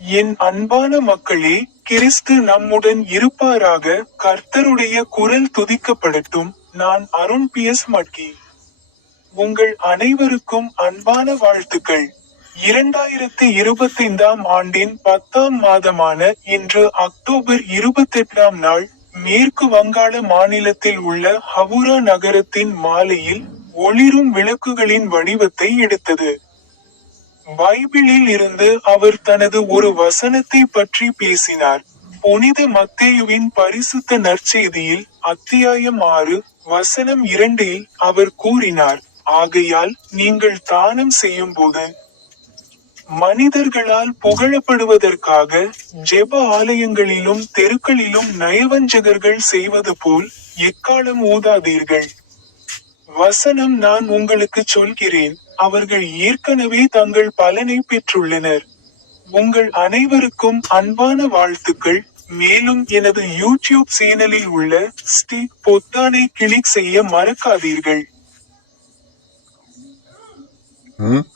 என் அன்பான மக்களே கிறிஸ்து நம்முடன் இருப்பாராக கர்த்தருடைய குரல் துதிக்கப்படட்டும். நான் அருண் பி. எஸ். மட்கி. உங்கள் அனைவருக்கும் அன்பான வாழ்த்துக்கள். இரண்டாயிரத்தி இருபத்தைந்தாம் ஆண்டின் பத்தாம் மாதமான இன்று அக்டோபர் இருபத்தெட்டாம் நாள் மேற்கு வங்காள மாநிலத்தில் உள்ள ஹவுரா நகரத்தின் மாலையில் ஒளிரும் விளக்குகளின் வடிவத்தை எடுத்தது. பைபிளில் இருந்து அவர் தனது ஒரு வசனத்தை பற்றி பேசினார். புனித மத்தேயுவின் பரிசுத்த நற்செய்தியில் அத்தியாயம் ஆறு வசனம் இரண்டில் அவர் கூறினார் ஆகையால் நீங்கள் தானம் செய்யும் போது மனிதர்களால் புகழப்படுவதற்காக ஜெப ஆலயங்களிலும் தெருக்களிலும் நயவஞ்சகர்கள் செய்வது போல் எக்காலம் ஊதாதீர்கள். வசனம் நான் உங்களுக்கு சொல்கிறேன். அவர்கள் ஏற்கனவே தங்கள் பலனை பெற்றுள்ளனர். உங்கள் அனைவருக்கும் அன்பான வாழ்த்துக்கள். மேலும் எனது யூடியூப் சேனலில் உள்ள ஸ்டிக் பொத்தானை கிளிக் செய்ய மறக்காதீர்கள். ம்?